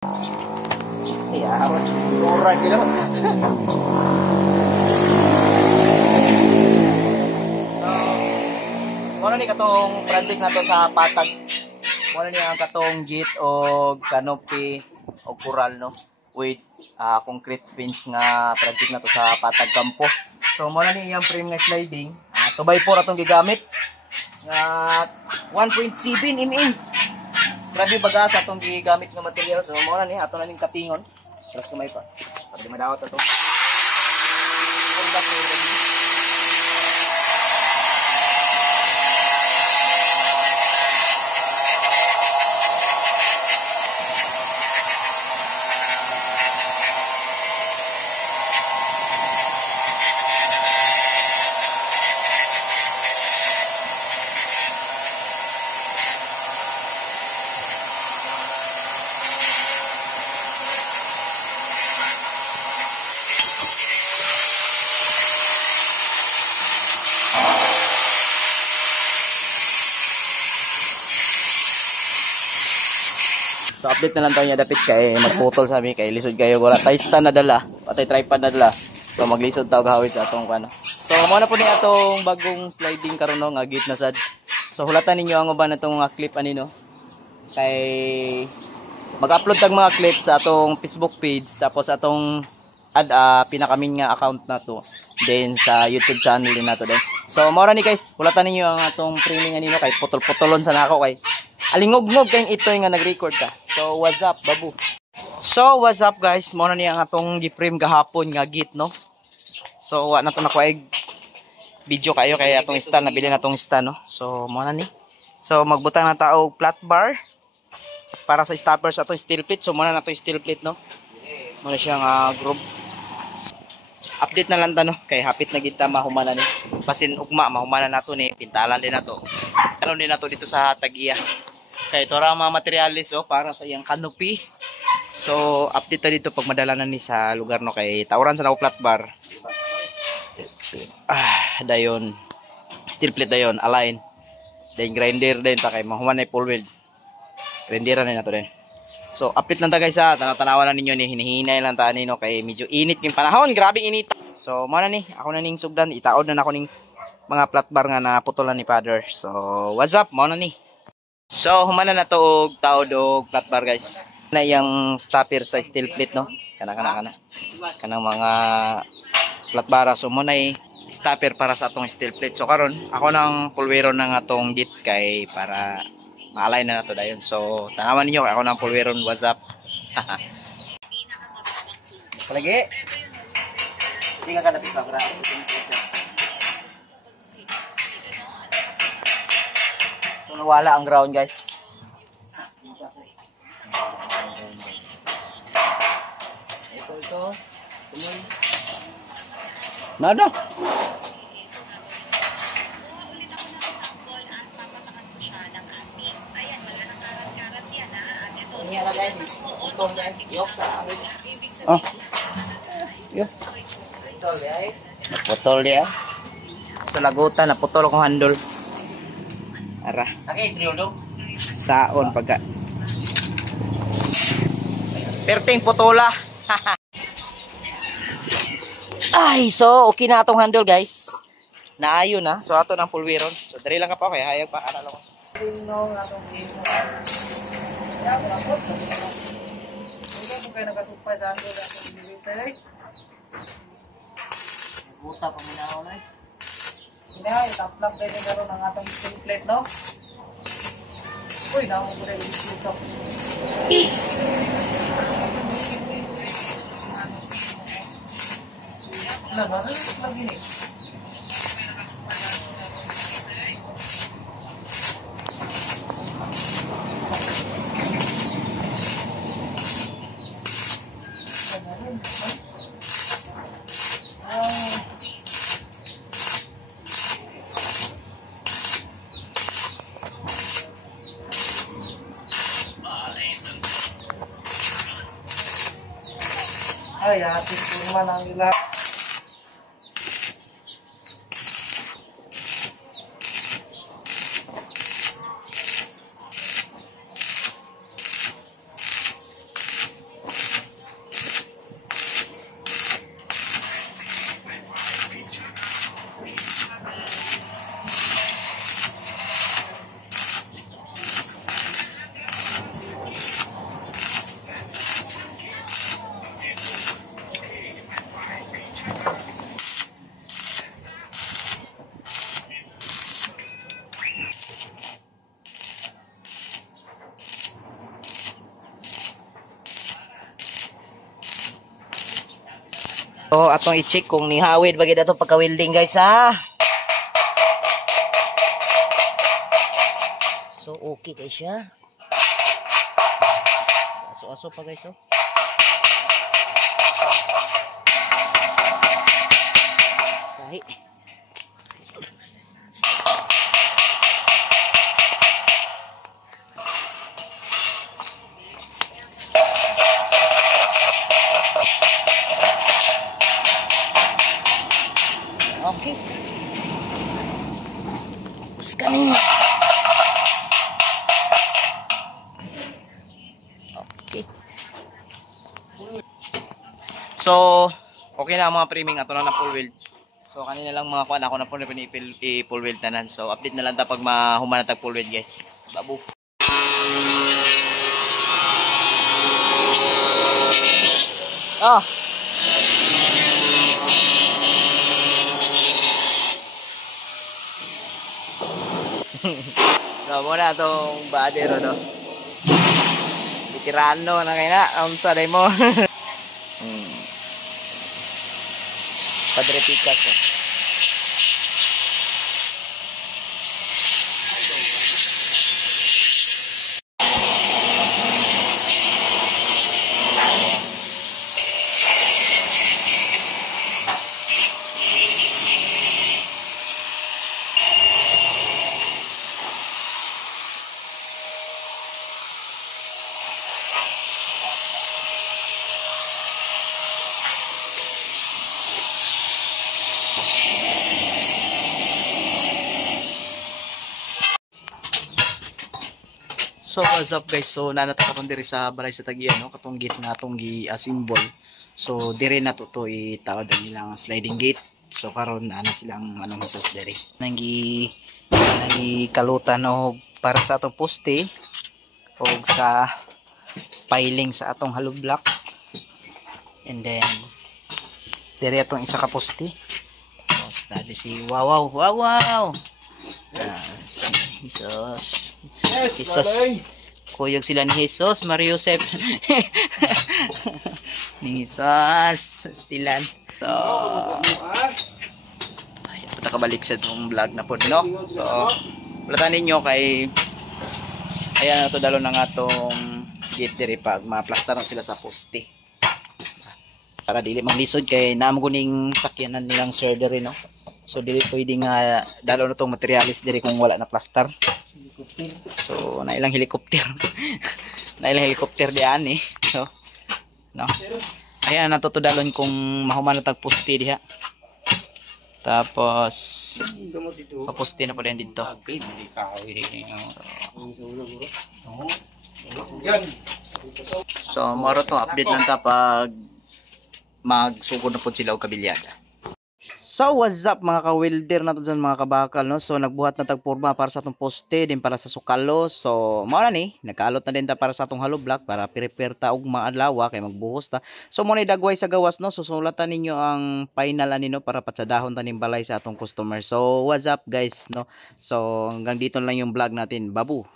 Iya, murah gitu. Muna ni katong project na to sa patag. Muna ni ang katong gate o canopy o coral no with concrete fence nga project na to sa patag kampo. So muna ni iyang frame nga sliding. 2x4 atong gigamit nga 1.7 mm. Grabe baga sa atong gigamit nga material. So muna ni ato na ning katingon. Tapos kumay pa. Para di madawat ato. So update na lang tayo niya dapit kay magputol sabi kay lisod kayo wala tay stand na dala patay tripod na dala. So maglisod taw gahawid sa atong ano. So mo na po ni atong bagong sliding karon nga gate na sad. So hulatan ninyo ang uban natong mga clip ani no. Kay mag-upload tag mga clip sa atong Facebook page tapos atong pinakamin nga account na to. Then sa YouTube channel din nato din. So mo ra ni guys, hulatan ninyo ang atong framing ani no kay putol-putolon sa nako kay alingog-ngog kayong ito nga nag-record ka. So what's up babu? So what's up guys? Mo na ni ang atong gi-frame gahapon nga gate no. So wa na to nakuha video kayo kay atong stand nabili na atong stand no. So mo na ni. So magbutang na tao flat bar para sa stopper sa atong steel plate. So mo na to steel plate no. Mo na siya nga group. Update na lang ta no kay hapit na kita mahumana ni. Basin ugma mahumana nato ni pintalan din nato. Ano din nato dito sa Tagiya. Kaya ito ra mga materialis para sa iyang canopy. So update ta dito pag madala na ni sa lugar no kay tawran sa flat bar. Dayon steel plate dayon align. Then grinder din ta kay mahuman na full weld. Grinderan na nato din. So update lang ta guys tanaw-tanawan na ninyo ni hinihinay lang ta nino kay medyo init king panahon, grabe init. So mo na ni ako na ning sugdan itaod na nako ning mga flat bar nga naputulan ni father. So what's up mo na ni. So humana na to og taod og flat bar guys. Na yang stopper sa steel plate no. Kana. Kanang mga flat bar so mo na stopper para sa atong steel plate. So karon ako nang pulweron ng atong git kay para maalay na nato dayon. So tanawan niyo ako nang pulweron what's up. Lagi. Hindi ka kadapit pa para. So nawala ang ground guys. Ito. Nada. Oh. Yo. Naputol dia. Sa lagutan naputol ko handle. Ara. Okay, triulo. Saon pagka. Perting putola. Ay, so okay na atong handle guys. Naayo na. So ato nang pulwiron. So dali lang ka pa kay hayag pa ana lang. Tingno atong imo. Ya, ako. Hindi ko kayo nakasumpay sa handle atong dilitay. Buta pa minaw na. Ina, itaplak din ni karon ang atong steel plate no. Uy, na mo pala yung steel Nah, mana lagi nih? Ay, atin po naman ang ilang. So atong i-check kung nihawid bagay dato pagka-welding guys ha. So okay guys siya. Aso-aso pa guys oh. Kahit okay. Tapos kanina. Okay. So, okay na mga priming. Ato na full weld. So, kanina lang mga kuan. Ako na po na i-full weld na nan. So, update na lang ta pag mahuman na tag full weld guys. Babu. Ah. So, muna itong badero, no? Itirano na kayo na. Ang saday mo. Padre Picas, oh. So what's up guys, so nanata ko diri sa balay sa Tagian, no? Katong gate nga atong gi-symbol. So dire na to itawad nilang sliding gate. So karon ana silang anong hisas diri. Nanggi kalutan no para sa atong poste o sa piling sa atong hollow block. And then dire atong isa ka poste. Tapos dali si wow. Yes. Jesus. Jesus. Kuyog sila ni Jesus, Mario Joseph. Ni Jesus. Stilan. So, ay, punta kabalik sa itong vlog na po, no? So, ulatan ninyo kay ayan na to dalo na nga itong gate diri pag ma-plaster na sila sa poste. Para dili maglisod kay naamguning sakyanan nilang surgery, no? So dili pwede nga dalo na tong materialis diri kung wala na plaster. So nailang helicopter. Nailang helicopter diyan eh. So no. Ayan natutudalon kung mahuman na tag poste diha. Tapos paposte na pala dito. So maro to update lang ta pag magsugod na po sila og kabilyada. So what's up mga ka-welder nato dyan mga kabakal, no? So nagbuhat na tagporma para sa atong poste din para sa sukalo. So mao na ni nagkaalot na din ta para sa atong hollow block para prepare ta og maadlaw kay magbuhos ta. So mo ni dagway sa gawas, no? So sulatan ninyo ang final ani, no, para patsadahon ta ning balay sa atong customer. So what's up guys, no? So hanggang dito lang yung vlog natin. Babu.